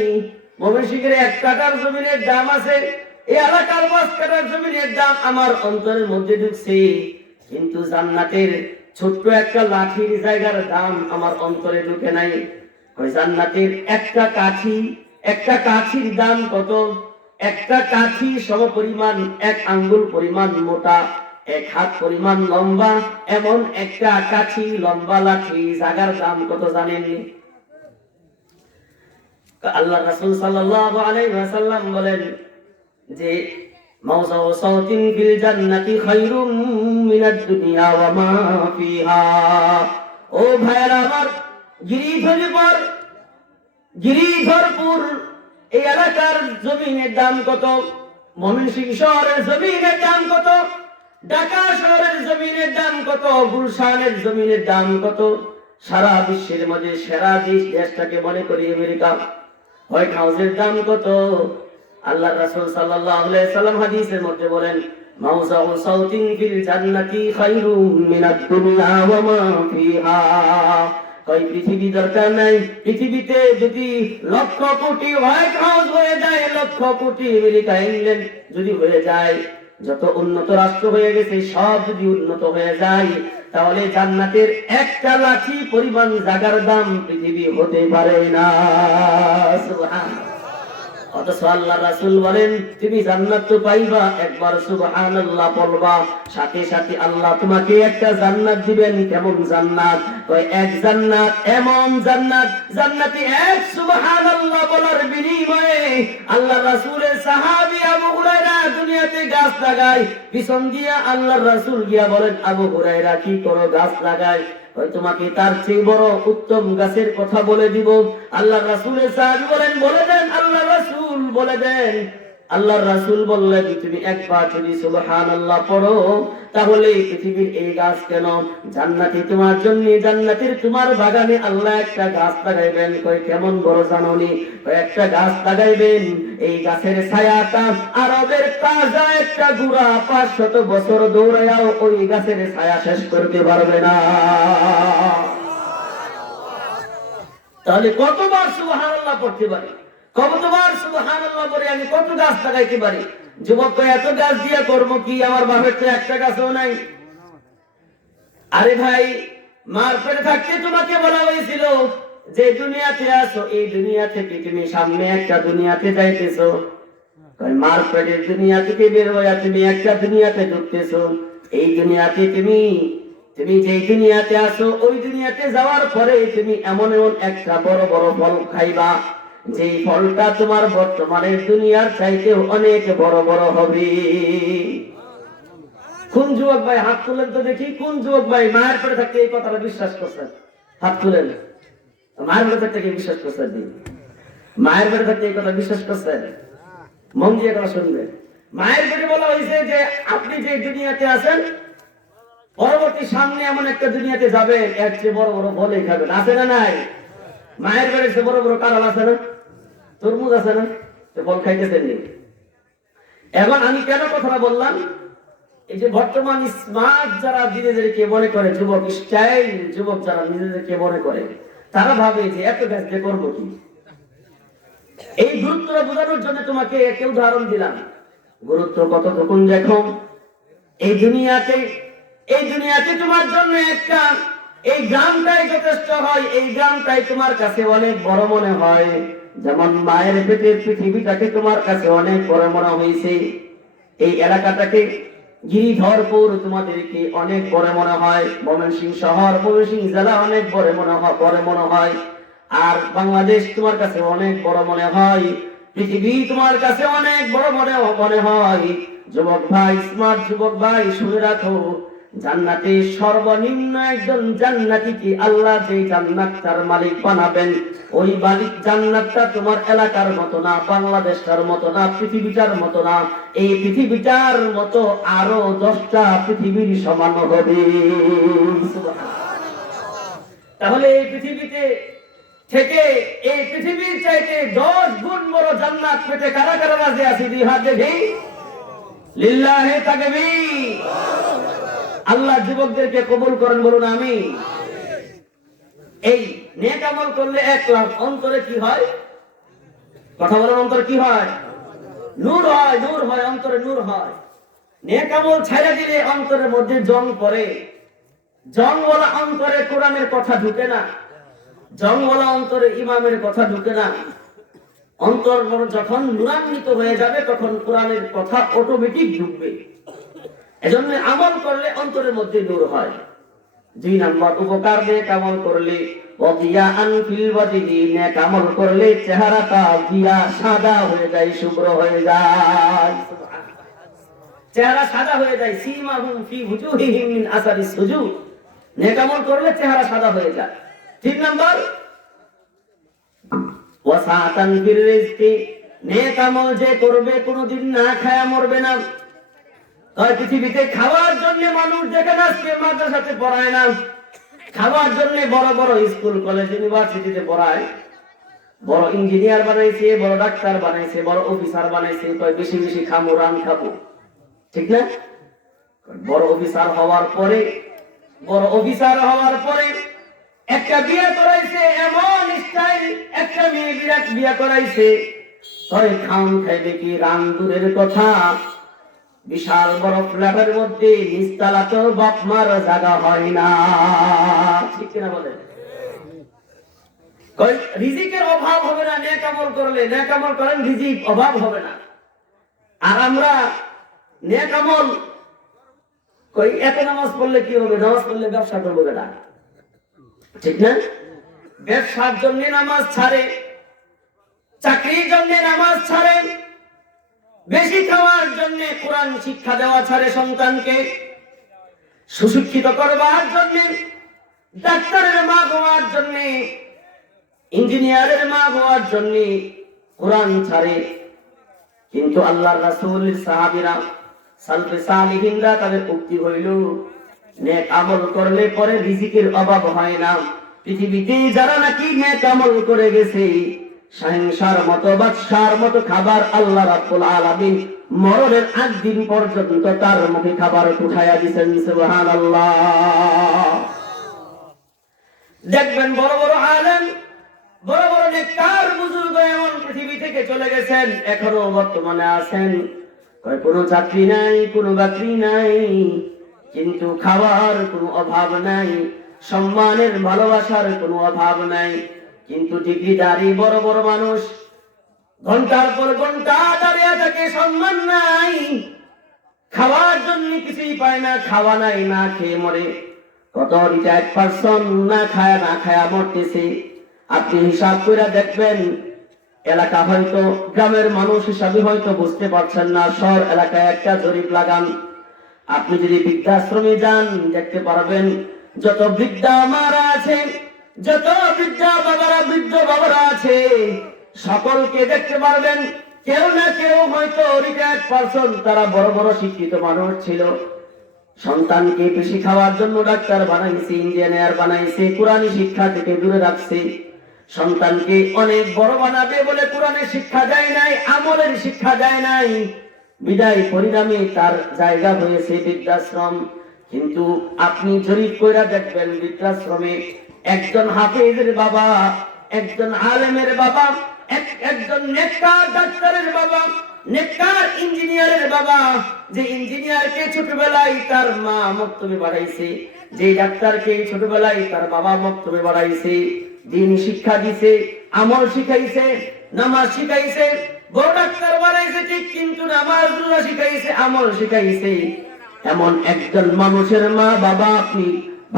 ময়মনসিংহের 1 কাঠার জমিনের দাম আছে, এই এলাকার 5 কাঠার জমিনের দাম আমার অন্তরের মধ্যে ঢুকছে, কিন্তু জান্নাতের ছোট্ট একটা লাঠির জায়গার দাম আমার অন্তরে ঢুকে নাই। ওই জান্নাতের একটা কাঠির দাম কত? একটা কাঠি সমপরিমাণ 1 আঙ্গুল পরিমাণ মোটা, 1 হাত পরিমাণ লম্বা, এমন একটা কাঠি লম্বা লাঠি জায়গার দাম কত জানেন? আল্লাহ রাসূল সাল্লাল্লাহু আলাইহি ওয়াসাল্লাম বলেন যে মাওজাউ সাওতিন ফিল জান্নাতি খায়রুম মিনাদ দুনিয়া ওয়া মা ফিহা। ও ভাইরা আমার, গিরিধরপুর এই এলাকার জমিনের দাম কত? ময়মনসিংহ শহরের জমিনের দাম কত? ঢাকা শহরের জমিনের দাম কত? গুলশানের জমিনের দাম কত? সারা বিশ্বের মধ্যে সেরা দেশটাকে মনে করি আমেরিকা, হোয়াইট হাউসের দাম কত? আল্লাহ রাসূল সাল্লাল্লাহু আলাইহি সাল্লাম হাদিসের মধ্যে বলেন মাওজাউ সাওতিন ফিল জান্নাতি খায়রুম মিনাদ দুনিয়া ওয়া মা ফিহা। কই পৃথিবী দরকার নাই, পৃথিবীতে যদি লক্ষ কোটি হোয়াইট হাউস হয়ে যায়, লক্ষ কোটি আমেরিকা ইংল্যান্ড যদি হয়ে যায়, যত উন্নত রাষ্ট্র হয়ে গেছে সব যদি উন্নত হয়ে যায়, তাহলে জান্নাতের একটা লাঠি পরিমাণ জায়গার দাম পৃথিবী হতে পারে না। সুবহানাল্লাহ। অথচ আল্লাহ রাসূল বলেন তুমি জান্নাত তো পাইবা, একবার সুবহানাল্লাহ বলবা, সাথে সাথে আল্লাহ তোমাকে একটা জান্নাত দিবেন। কেমন জান্নাত? কয় এক জান্নাত, এমন জান্নাত, জান্নাতে এক সুবহানাল্লাহ বলার বিনিময়ে আল্লাহ রাসূলের সাহাবী আবু হুরায়রা দুনিয়াতে গাছ লাগায়, পিছন দিয়া আল্লাহ রাসূল গিয়া বলেন আবু হুরায়রা কি করো? গাছ লাগায়। তোমাকে তার চেয়ে বড় উত্তম গাছের কথা বলে দিব। আল্লাহ রাসূলের সাহাবী বলেন বলে দেন। আল্লাহ রাসূল বলে দেন। আল্লাহ রাসূল বললেন তুমি একবার যদি সুবহানাল্লাহ পড়ো, তাহলে পৃথিবীর এই গাছ কেন, জান্নাতে তোমার জন্য, জান্নাতের তোমার বাগানে আল্লাহ একটা গাছ লাগাইবেন। কই কেমন বড় জানোনি? কই একটা গাছ লাগাইবেন, এই গাছের ছায়াটা আরবের তাজা একটা গুড়া 500 বছর দৌড়ায়াও ওই গাছের ছায়া শেষ করতে পারবে না। তাহলে কতবার সুবহানাল্লাহ পড়তে পারি? কতবার সুবহানাল্লাহ বলে আমি কত গাছ লাগাইতে পারি? যুবক এত গাছ দিয়া করবো কি? আমার বাপের তো একটা গাছও নাই। আরে ভাই, মার পেটে থাকতে তোমাকে বলা হয়েছিল যে দুনিয়াতে আসো, এই দুনিয়া থেকে তুমি সামনে একটা দুনিয়াতে যাইতেছো। মার পেটের দুনিয়া থেকে বের হয়ে তুমি একটা দুনিয়াতে ঢুকতেছো। এই দুনিয়াতে তুমি যেই দুনিয়াতে আসো, ওই দুনিয়াতে যাওয়ার পরে তুমি এমন একটা বড় বড় ফল খাইবা, যে ফলটা তোমার বর্তমানের দুনিয়ার চাইতেও অনেক বড় বড় হবে। কোন যুবক ভাই হাত তুলেন তো দেখি? কোন যুবক ভাই মায়ের পেটে থাকতে এই কথাটা বিশ্বাস করছেন? হাত তুলেন। মায়ের পেটে থাকতে বিশ্বাস করছেন? মায়ের পেটে থাকতে এই কথা বিশ্বাস করছেন? মন দিয়ে কথা শুনবেন। মায়ের পেটে বলা হয়েছে যে আপনি যে দুনিয়াতে আছেন, পরবর্তী সামনে এমন একটা দুনিয়াতে যাবেন, এর চেয়ে বড় বড় ফলই খাবেন। আছে না নাই? মায়ের পেটে বড় বড় কাঁঠাল আছে না, তরমুজ আছে না, ফল খাইতেছেন। এখন আমি কেন কথাটা বললাম? এই যে বর্তমান স্মার্ট যারা নিজেদেরকে মনে করে, যুবক স্টাইল যুবক যারা নিজেদেরকে মনে করে, তারা ভাবে যে এত গাছ দিয়ে করবো কি? এই গুরুত্বটা বোঝানোর জন্য তোমাকে একটা উদাহরণ দিলাম। গুরুত্ব কতটুকুন দেখো। এই দুনিয়াতে তোমার জন্য একটা, এই গ্রামটাই যথেষ্ট হয়। এই গ্রামটাই তোমার কাছে অনেক বড় মনে হয়। যেমন মায়ের পেটের পৃথিবীটাকে তোমার কাছে অনেক বড় মনে হয়েছে, এই এলাকাটাকে গিরিধরপুর তোমাদেরকে অনেক বড় মনে হয়। ময়মনসিংহ শহর, ময়মনসিংহ জেলা অনেক বড় মনে হয়। আর বাংলাদেশ তোমার কাছে অনেক বড় মনে হয়। পৃথিবী তোমার কাছে অনেক বড় মনে হয়। যুবক ভাই, স্মার্ট যুবক ভাই, শুনে রাখো, জান্নাতে সর্বনিম্ন একজন জান্নাতীকে আল্লাহ যে জান্নাতটার মালিক বানাবেন, ওই মালিক জান্নাতটা তোমার এলাকার মতো না, বাংলাদেশটার মতো না, পৃথিবীটার মতো না, এই পৃথিবীটার মতো আরো 10টা পৃথিবীর সমান হবে। তাহলে এই পৃথিবীতে থেকে এই পৃথিবীর চাইতে 10 গুণ বড় জান্নাত পেতে কারা কারা রাজি আছে? দুই হাত দেখি। লিল্লাহি তাকবীর। আল্লাহ যুবকদেরকে কবুল করেন, বলুন আমি। এই নেক আমল করলে 1 লাখ, অন্তরে কি হয়? কথা বলেন, অন্তরে কি হয়? নূর হয়, নূর হয়, অন্তরে নূর হয়। নেক আমল ছেড়ে দিলে অন্তরের মধ্যে জং পড়ে। জংওয়ালা অন্তরে কোরআনের কথা ঢুকে না, জংওয়ালা অন্তরে ইমামের কথা ঢুকে না। অন্তর যখন নূরান্বিত হয়ে যাবে তখন কোরআনের কথা অটোমেটিক ঢুকবে। এজন্য আমল করলে অন্তরের মধ্যে নূর হয়। 2 নম্বর উপকার নেক আমল করলে, ওয়াদিয়াআন ফিল ওয়াজহি, নেক আমল করলে চেহারাটা দিয়া সাদা হয়ে যায়, শুভ্র হয়ে যায়। চেহারা সাদা হয়ে যায়। সীমাহুম ফি ওয়ুজুহিহিম মিন আসারিস সুজুদ। নেক আমল করলে চেহারা সাদা হয়ে যায়। 3 নম্বর ওয়াসাতান ফির রিজকি, নেক আমল যে করবে কোনদিন না খায়া মরবে না। পৃথিবীতে খাওয়ার জন্য মানুষ যেখানে আজকে মাদ্রাসাতে পড়ায় না, খাওয়ার জন্য বড় বড় স্কুল কলেজ ইউনিভার্সিটিতে পড়ায়, বড় ইঞ্জিনিয়ার বানাইছে, বড় ডাক্তার বানাইছে, বড় অফিসার বানাইছে। কয় বেশি বেশি খামো, রান খাবো, ঠিক না? বড় অফিসার হওয়ার পরে, বড় অফিসার হওয়ার পরে একটা বিয়ে করাইছে, এমন স্টাইল একটা মেয়ে বিরাট বিয়ে করাইছে। তবে খাম খাইবে কি, রান দূরের কথা, বিশাল বড় ফ্ল্যাটের মধ্যে নিস্তালাতেও বাপ মার জায়গা হয় না, ঠিক কিনা বলেন? রিজিকের অভাব হবে না নেক আমল করলে। নেক আমল করেন, রিজিক অভাব হবে না। আর আমরা নেক আমল কই, এত নামাজ পড়লে কি হবে? নামাজ পড়লে ব্যবসা করবো না, ঠিক না? ব্যবসার জন্য নামাজ ছাড়ে, চাকরির জন্য নামাজ ছাড়ে, বেশি খাওয়ার জন্য কোরআন শিক্ষা দেওয়া ছাড়ে, সন্তানকে সুশিক্ষিত করবার জন্য, ডাক্তারের মা হওয়ার জন্য, ইঞ্জিনিয়ারের মা হওয়ার জন্য কোরআন ছাড়ে। কিন্তু আল্লাহর রাসূল, সাহাবীরা, সালফে সালিহিনরা তাদের উক্তি হইল, নেক আমল করলে পরে রিজিকের অভাব হয় না। পৃথিবীতে যারা নাকি নেক আমল করে গেছে, শাহিনশার মতো, বাদশার মতো খাবার আল্লাহ রাব্বুল আলামিন মরণের 8 দিন পর্যন্ত তার মুখে খাবার উঠাইয়া দিয়েছেন। সুবহানাল্লাহ। দেখবেন বড় বড় আলেম, বড় বড় নেককার বুজুর্গ এমন পৃথিবী থেকে চলে গেছেন, এখনো বর্তমানে আছেন। কোনো চাকরি নাই, কোনো বাকরি নাই, কিন্তু খাওয়ার কোনো অভাব নাই, সম্মানের ভালোবাসার কোনো অভাব নাই। কিন্তু ডিগ্রিধারী বড় বড় মানুষ ঘন্টার পর ঘন্টা দাঁড়িয়ে থাকে, সম্মান নাই, খাওয়ার জন্য কিছুই পায় না, খাওয়া নাই, না খেয়ে মরে। কত রিটায়ার্ড পারসন না খায়া মরতেছে। আপনি হিসাব করে দেখবেন, এলাকা হয়তো গ্রামের মানুষ হিসাবে হয়তো বুঝতে পারছেন না, শহর এলাকায় একটা জরিপ লাগান। আপনি যদি বৃদ্ধাশ্রমে যান দেখতে পারবেন, যত বৃদ্ধা মারা আছে, যত বৃদ্ধা বাবারা, বৃদ্ধ বাবারা আছে, সকলকে দেখতে পারবেন কেউ না কেউ হয়তো রিটায়ার্ড পারসন, তারা বড় বড় শিক্ষিত মানুষ ছিল। সন্তানকে বেশি খাওয়ার জন্য ডাক্তার বানাইছে, ইঞ্জিনিয়ার বানাইছে, কোরআনী শিক্ষা থেকে দূরে রাখছে। সন্তানকে অনেক বড় বানাবে বলে কোরআনের শিক্ষা দেয় নাই, আমলের শিক্ষা দেয় নাই, বিদায় পরিণামে তার জায়গা হয়েছে বৃদ্ধাশ্রম। কিন্তু আপনি জরিপ কইরা দেখবেন, বৃদ্ধাশ্রমে একজন হাফেজের বাবা, একজন আলেমের বাবা, একজন নেককার ডাক্তারের বাবা, নেককার ইঞ্জিনিয়ারের বাবা, যে ইঞ্জিনিয়ারকে ছোটবেলায় তার মা মক্তবে বাড়াইছে, যে ডাক্তারকে ছোটবেলায় তার বাবা মক্তবে বাড়াইছে, দ্বীনি শিক্ষা দিছে, আমল শিখাইছে, নামাজ শিখাইছে, বড় ডাক্তার বানাইছে ঠিক, কিন্তু নামাজ রোজা শিখাইছে, আমল শিখাইছে, এমন একজন মানুষের মা বাবা আপনি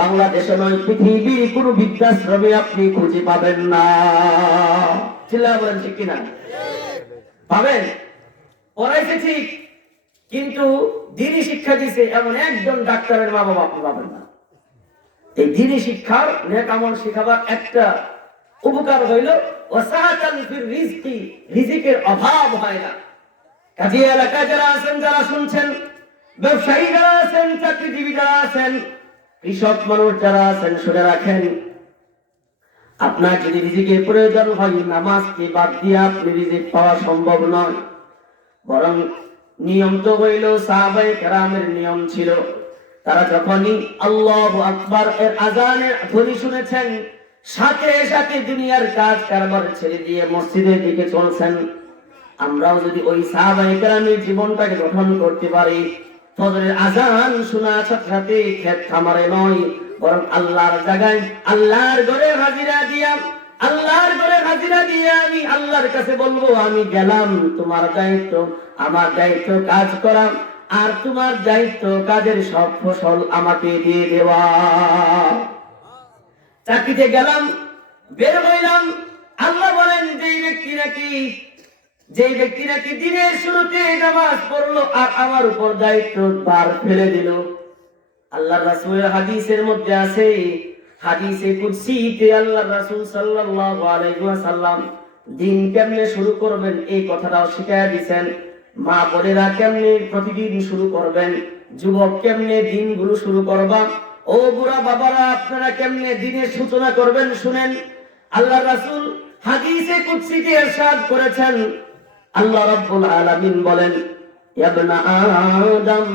বাংলাদেশে নয়, পৃথিবীর কোন বৃদ্ধাশ্রমে আপনি খুঁজে পাবেন না। চিল্লা বলেন ঠিক কিনা? পাবেন? পড়াইছে ঠিক, কিন্তু দিনী শিক্ষা দিছে এমন একজন ডাক্তারের মা বাবা আপনি পাবেন না। এই দিনী শিক্ষার নেক আমল শিখাবার একটা উপকার হইল ওয়াসাতান ফির রিজকি, রিজিকের অভাব হয় না। কাজী এলাকায় যারা আছেন, যারা শুনছেন, ব্যবসায়ী যারা আছেন, চাকরিজীবী যারা আছেন, কৃষক মানুষ যারা আছেন, শুনে রাখেন, আপনার যদি রিজিকের প্রয়োজন হয়, নামাজকে বাদ দিয়ে আপনি রিজিক পাওয়া সম্ভব নয়। বরং নিয়ম তো হইল সাহাবায়ে কেরামের নিয়ম ছিল, তারা যখনই আল্লাহু আকবার এর আযানের ধ্বনি শুনেছেন, সাথে সাথে দুনিয়ার কাজ কারবার ছেড়ে দিয়ে মসজিদের দিকে চলছেন। আমরাও যদি ওই সাহাবায়ে কেরামের জীবনটাকে গঠন করতে পারি, ফজরের আযান শোনার সাথে সাথে ক্ষেত খামারে নয়, বরং আল্লাহর জায়গায় আল্লাহর ঘরে হাজিরা দিয়া, আল্লাহর ঘরে হাজিরা দিয়ে আমি আল্লাহর কাছে বলবো, আমি গেলাম, তোমার দায়িত্ব, আমার দায়িত্ব কাজ করা, আর তোমার দায়িত্ব কাজের সব ফসল আমাকে দিয়ে দেওয়া। চাকরিতে গেলাম, বের হইলাম, আল্লাহ বলেন যে ব্যক্তি নাকি দিনের শুরুতে নামাজ পড়লো আর আমার উপর দায়িত্ব ভার ফেলে দিল, আল্লাহর রাসূলের হাদিসের মধ্যে আছে, হাদিসে কুদসিতে আল্লাহর রাসূল সাল্লাল্লাহু আলাইহি ওয়াসাল্লাম দিন কেমনে শুরু করবেন এই কথাটাও শিখায়া দিয়েছেন। মা বোনেরা কেমনে প্রতিদিন শুরু করবেন, যুবক কেমনে দিনগুলো শুরু করবা, ও বুড়া বাবারা আপনারা কেমনে দিনের সূচনা করবেন শুনেন। আল্লাহর রাসূল হাদিসে কুদসিতে ইরশাদ করেছেন, আল্লাহ রাব্বুল আলামিন বলেন, ইয়া ইবনা আদম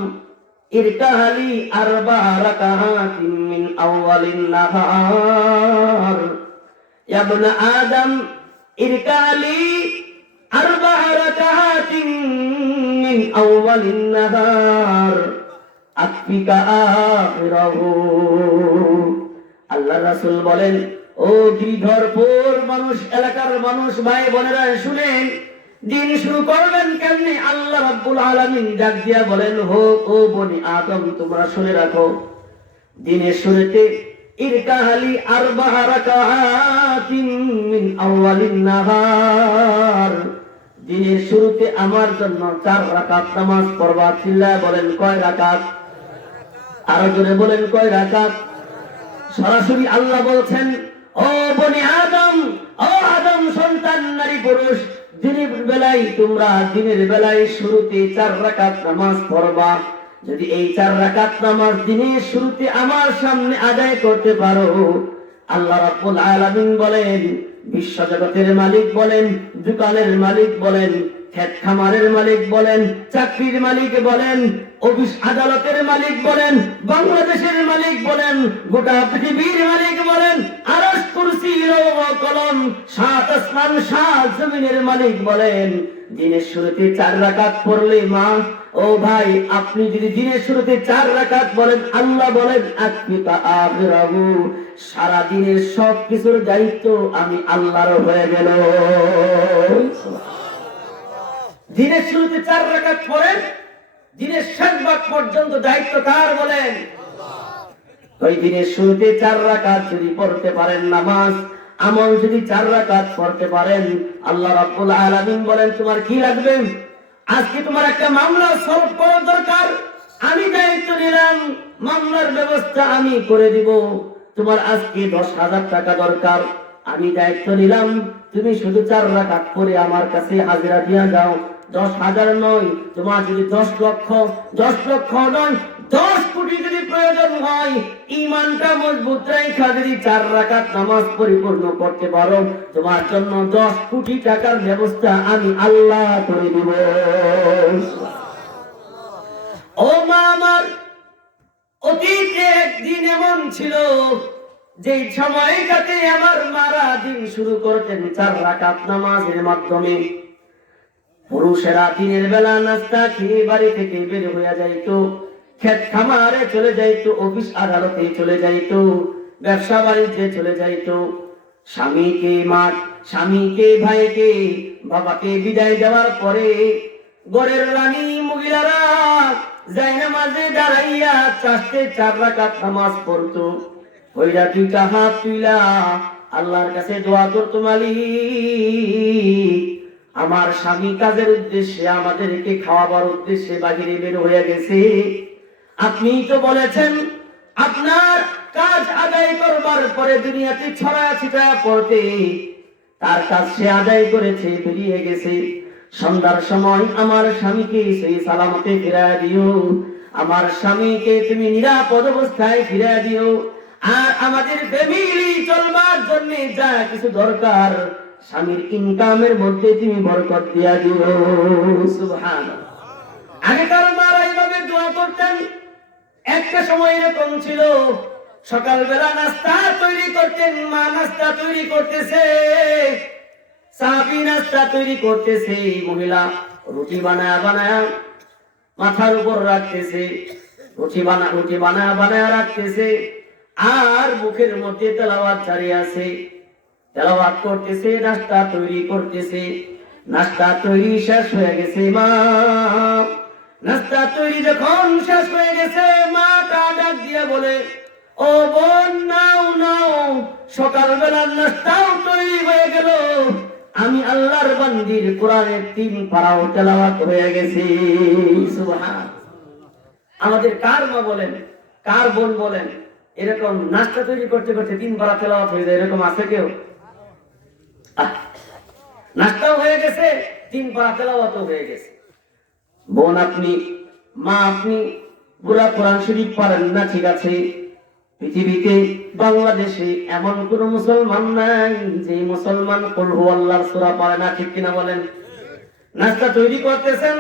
ইরকালি আরবা রাকাতিন মিন আউয়ালিন নাহার, ইয়া ইবনা আদম ইরকালি আরবা রাকাতিন মিন আউয়ালিন নাহার আকফিকা আখিরাহু। আল্লাহর রাসূল বলেন, ও গৃহধরপুর মানুষ, এলাকার মানুষ, ভাই বোনেরা শুনেন, দিন শুরু করবেন কেমনে? আল্লাহ রাব্বুল আলামিন ডাক দিয়া বলেন, ও বনি আদম, তোমরা শুনে রাখো, দিনের শুরুতে ইরকাহালি আরবা রাকাতিন মিন আউয়ালিন নাহার, দিনের শুরুতে আমার জন্য 4 রাকাত নামাজ পড়বা। চিল্লায় বলেন কয় রাকাত? আরো জোরে বলেন কয় রাকাত? সরাসরি আল্লাহ বলছেন, ও বনি আদম, ও আদম সন্তান, নারী পুরুষ, দিনের বেলায় শুরুতে 4 রাকাত নামাজ পড়বা। যদি এই 4 রাকাত নামাজ দিনের শুরুতে আমার সামনে আদায় করতে পারো, আল্লাহ রাব্বুল আলামিন বলেন, বিশ্ব জগতের মালিক বলেন, দোকানের মালিক বলেন, ক্ষেত খামারের মালিক বলেন, চাকরির মালিক বলেন, অফিস আদালতের মালিক বলেন, বাংলাদেশের মালিক বলেন, গোটা পৃথিবীর মালিক বলেন, আরশ কুরসি লৌহ কলম, 7 আসমান 7 জমিনের মালিক বলেন, দিনের শুরুতে 4 রাকাত পড়লে, মা ও ভাই, আপনি যদি দিনের শুরুতে 4 রাকাত বলেন, আল্লাহ বলেন আকফিকা আখিরাহু, সারা দিনের সব কিছুর দায়িত্ব আমি আল্লাহর হয়ে গেল। দিনের শুরুতে 4 রাকাত পড়েন, দিনের শেষ ভাগ পর্যন্ত দায়িত্ব কার বলেন? ওই দিনের শুরুতে 4 রাকাত যদি পড়তে পারেন, নামাজ আমল যদি 4 রাকাত পড়তে পারেন, আল্লাহ রাব্বুল আলামিন বলেন, তোমার কি লাগবে? আজকে তোমার একটা মামলা সলভ করা দরকার, আমি দায়িত্ব নিলাম, মামলার ব্যবস্থা আমি করে দিব। তোমার আজকে 10,000 টাকা দরকার, আমি দায়িত্ব নিলাম, তুমি শুধু 4 রাকাত পড়ে আমার কাছে হাজিরা দিয়া যাও। 10,000 নয়, তোমার যদি 10 লক্ষ নয়, 10 কোটি যদি প্রয়োজন হয়, ঈমানটা মজবুত রাখা যদি 4 রাকাত নামাজ পরিপূর্ণ করতে পারো, তোমার জন্য 10 কোটি টাকার ব্যবস্থা আমি আল্লাহ করে দিব। ও মা আমার, অতীতে একদিন এমন ছিল যে সময়টাতে আমার মারা দিন শুরু করতেন 4 রাকাত নামাজের মাধ্যমে। পুরুষেরা দিনের বেলা নাস্তা খেয়ে বাড়ি থেকে বের হয়ে যাইতো, ক্ষেত খামারে চলে যাইতো, অফিস আদালতে চলে যাইতো, ব্যবসা বাণিজ্যে চলে যাইতো, স্বামীকে ভাইকে বাবাকে বিদায় দেওয়ার পরে ঘরের রানী মহিলারা জায়নামাজে দাঁড়াইয়া 4 রাকাত নামাজ পড়তো। ওইরা 2টা হাত তুইলা আল্লাহর কাছে দোয়া করতো, মালিক আমার স্বামী কাজের উদ্দেশ্যে আমাদেরকে খাওয়াবার উদ্দেশ্যে বাহিরে বের হয়ে গেছে। আপনি তো বলেছেন আপনার কাজ আদায় করবার পরে দুনিয়াতে ছড়ায় ছিটায় পড়তে, তার কাজ সে আদায় করেছে, বেরিয়ে গেছে। সন্ধ্যার সময় আমার স্বামীকে সেই সালামতে ফিরায় দিও, আমার স্বামীকে তুমি নিরাপদ অবস্থায় ফিরায় দিও। আর আমাদের ফ্যামিলি চলবার জন্য যা কিছু দরকার স্বামীর ইনকামের মধ্যে তুমি বরকত দিয়া দিও। সুবহানাল্লাহ। আগেকার মারা এইভাবে দোয়া করতেন। একটা সময় এরকম ছিল, সকালবেলা নাস্তা তৈরি করতেন, মা নাস্তা তৈরি করতেছে, সাহাবী নাস্তা তৈরি করতেছে, মহিলা রুটি বানায়া মাথার উপর রাখতেছে, রুটি বানায়া রাখতেছে, আর মুখের মধ্যে তেলাওয়াত জারি আছে, তেলাওয়াত করতেছে, নাস্তা তৈরি করতেছে। নাস্তা তৈরি শেষ হয়ে গেছে, মা নাস্তা তৈরি যখন শেষ হয়ে গেছে, মা ডাক দিয়ে বলে, ও বোন নাও নাও, সকালবেলার নাস্তাও তৈরি হয়ে গেল, আমি আল্লাহর বান্দির কোরআনের 3 পারাও তেলাওয়াত হয়ে গেছে। সুবহান। আমাদের কার মা বলেন, কার বোন বলেন এরকম নাস্তা তৈরি করতে করতে 3 পারা তেলাওয়াত হয়ে যায়? এরকম আছে কেউ? নাস্তাও হয়ে গেছে, 3 পারা তেলাওয়াতও হয়ে গেছে। বোন আপনি, মা আপনি পুরা কোরআন শরীফ পারেন না, ঠিক আছে, পৃথিবীতে বাংলাদেশে এমন কোন মুসলমান নাই যে মুসলমান কুল হুয়াল্লাহর সূরা পারে না, ঠিক কিনা বলেন? নাস্তা তৈরি করতেছেন,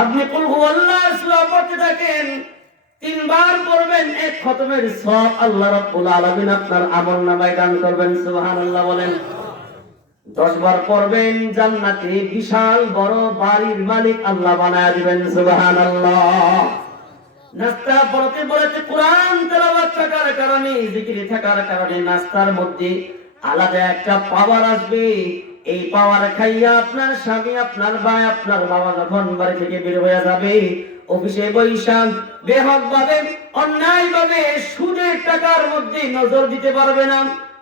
আপনি কুল হুয়াল্লাহর সূরা পড়তে থাকেন, 3 বার পড়বেন, 1 খতমের সওয়াব আল্লাহ রাব্বুল আলামিন আপনার আমলনামায় দান করবেন। সুবহানাল্লাহ বলেন। 10 বার পড়বেন, জান্নাতে বিশাল বড় বাড়ির মালিক আল্লাহ বানায়া দিবেন। সুবহানাল্লাহ। নাস্তা পড়তে পড়তে কোরআন তেলাওয়াত থাকার কারণে, জিকিরে থাকার কারণে নাস্তার মধ্যে আলাদা একটা পাওয়ার আসবে। এই পাওয়ার খাইয়া আপনার স্বামী, আপনার ভাই, আপনার বাবা যখন বাড়ি থেকে বের হয়ে যাবে, অফিসে বৈশাখ বেহক ভাবে অন্যায় ভাবে সুদের টাকার মধ্যে নজর দিতে পারবে না,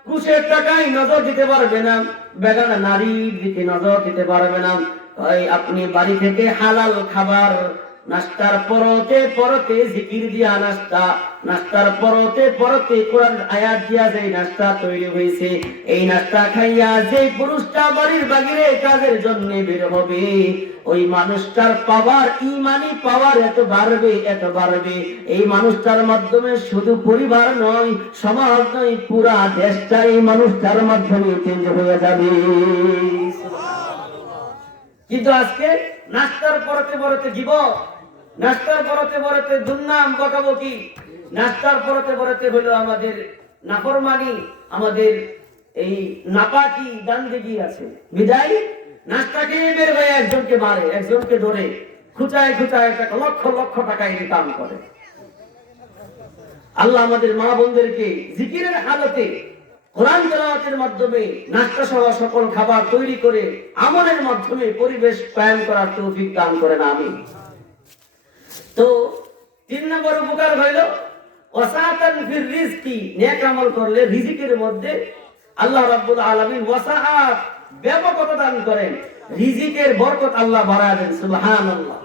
ঘুষের টাকায় নজর দিতে পারবে না, বেগানা নারীর দিকে নজর দিতে পারবে না। তাই আপনি বাড়ি থেকে হালাল খাবার, নাস্তার পরতে পরতে জিকির দিয়া নাস্তা, নাস্তার পরতে পরতে কোরআন আয়াত দিয়া যে নাস্তা তৈরি হয়েছে, এই নাস্তা খাইয়া যে পুরুষটা বাড়ির বাহিরে কাজের জন্য বের হবে, ওই মানুষটার পাওয়ার, ইমানি পাওয়ার এত বাড়বে, এত বাড়বে, এই মানুষটার মাধ্যমে শুধু পরিবার নয়, সমাজ নয়, পুরা দেশটা এই মানুষটার মাধ্যমে চেঞ্জ হয়ে যাবে। কিন্তু আজকে নাস্তার পরতে পরতে জীবন, নাস্তার পরতে পরতে দুর্নাম বকাবকি, নাস্তার পরতে পরতে হলো আমাদের নাফরমানি, আমাদের এই নাপাকি গান্দেগি আছে। বিদায় নাস্তা খেয়ে বের হয়ে একজনকে মারে, একজনকে ধরে খুঁচায় খুঁচায় টাকা, লক্ষ লক্ষ টাকা ইনকাম করে। আল্লাহ আমাদের মা বোনদেরকে জিকিরের হালতে, কোরআন তেলাওয়াতের মাধ্যমে, নাস্তা সহ সকল খাবার তৈরি করে আমলের মাধ্যমে পরিবেশ কায়েম করার তৌফিক দান করেন, আমিন। তো 3 নম্বর উপকার হইল ওয়াসাতান ফির রিজকি, নেক আমল করলে রিজিকের মধ্যে আল্লাহ রাব্বুল আলামিন ওয়াসাআত, ব্যাপকতা দান করেন, রিজিকের বরকত আল্লাহ বাড়ায় দেন। সুবহানাল্লাহ।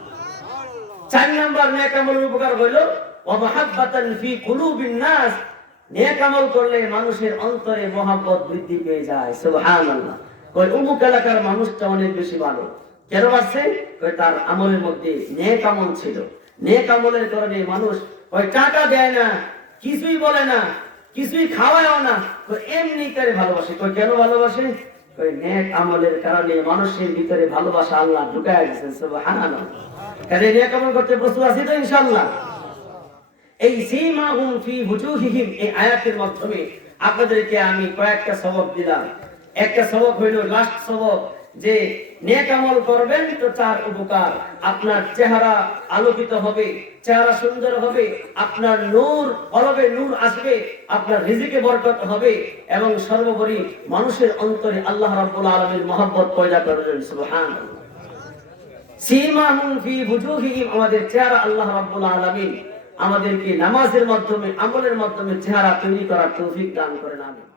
4 নম্বর নেক আমলের উপকার হইল ওয়া মুহাব্বাতান ফি কুলুবিন নাস, নেক আমল করলে মানুষের অন্তরে মহব্বত বৃদ্ধি পেয়ে যায়। সুবহানাল্লাহ। কই অমুক এলাকার মানুষটা অনেক বেশি ভালো, কেন আছে? কই তার আমলের মধ্যে নেক আমল ছিল, নেক আমলের কারণে মানুষ ওই টাকা দেয় না, কিছুই বলে না, কিছুই খাওয়ায়ও না, কই এমনি করে ভালোবাসে। কই কেন ভালোবাসে? কই নেক আমলের কারণে মানুষের ভিতরে ভালোবাসা আল্লাহ ঢুকায় দিয়েছেন। সুবহানাল্লাহ। কাজে নেক আমল করতে প্রস্তুত আছি তো ইনশাআল্লাহ। এই সীমাহুম ফি বুজুহিহিম, এই আয়াতের মাধ্যমে আপনাদেরকে আমি কয়েকটা সবক দিলাম। একটা সবক হইল, লাস্ট সবক, যে নেক আমল করবেন তো 4 উপকার। আপনার চেহারা আলোকিত হবে, চেহারা সুন্দর হবে, আপনার নূর অলবে নূর আসবে, আপনার রিজিকে বরকত হবে, এবং সর্বোপরি মানুষের অন্তরে আল্লাহ রাব্বুল আলামিন মহব্বত পয়দা করবেন। সুবহানাল্লাহ। সীমাহুম ফি বুজুহিহিম, আমাদের চেহারা আল্লাহ রাব্বুল আলামিন আমাদেরকে নামাজের মাধ্যমে, আমলের মাধ্যমে চেহারা তৈরি করার তৌফিক দান করেন, আমিন।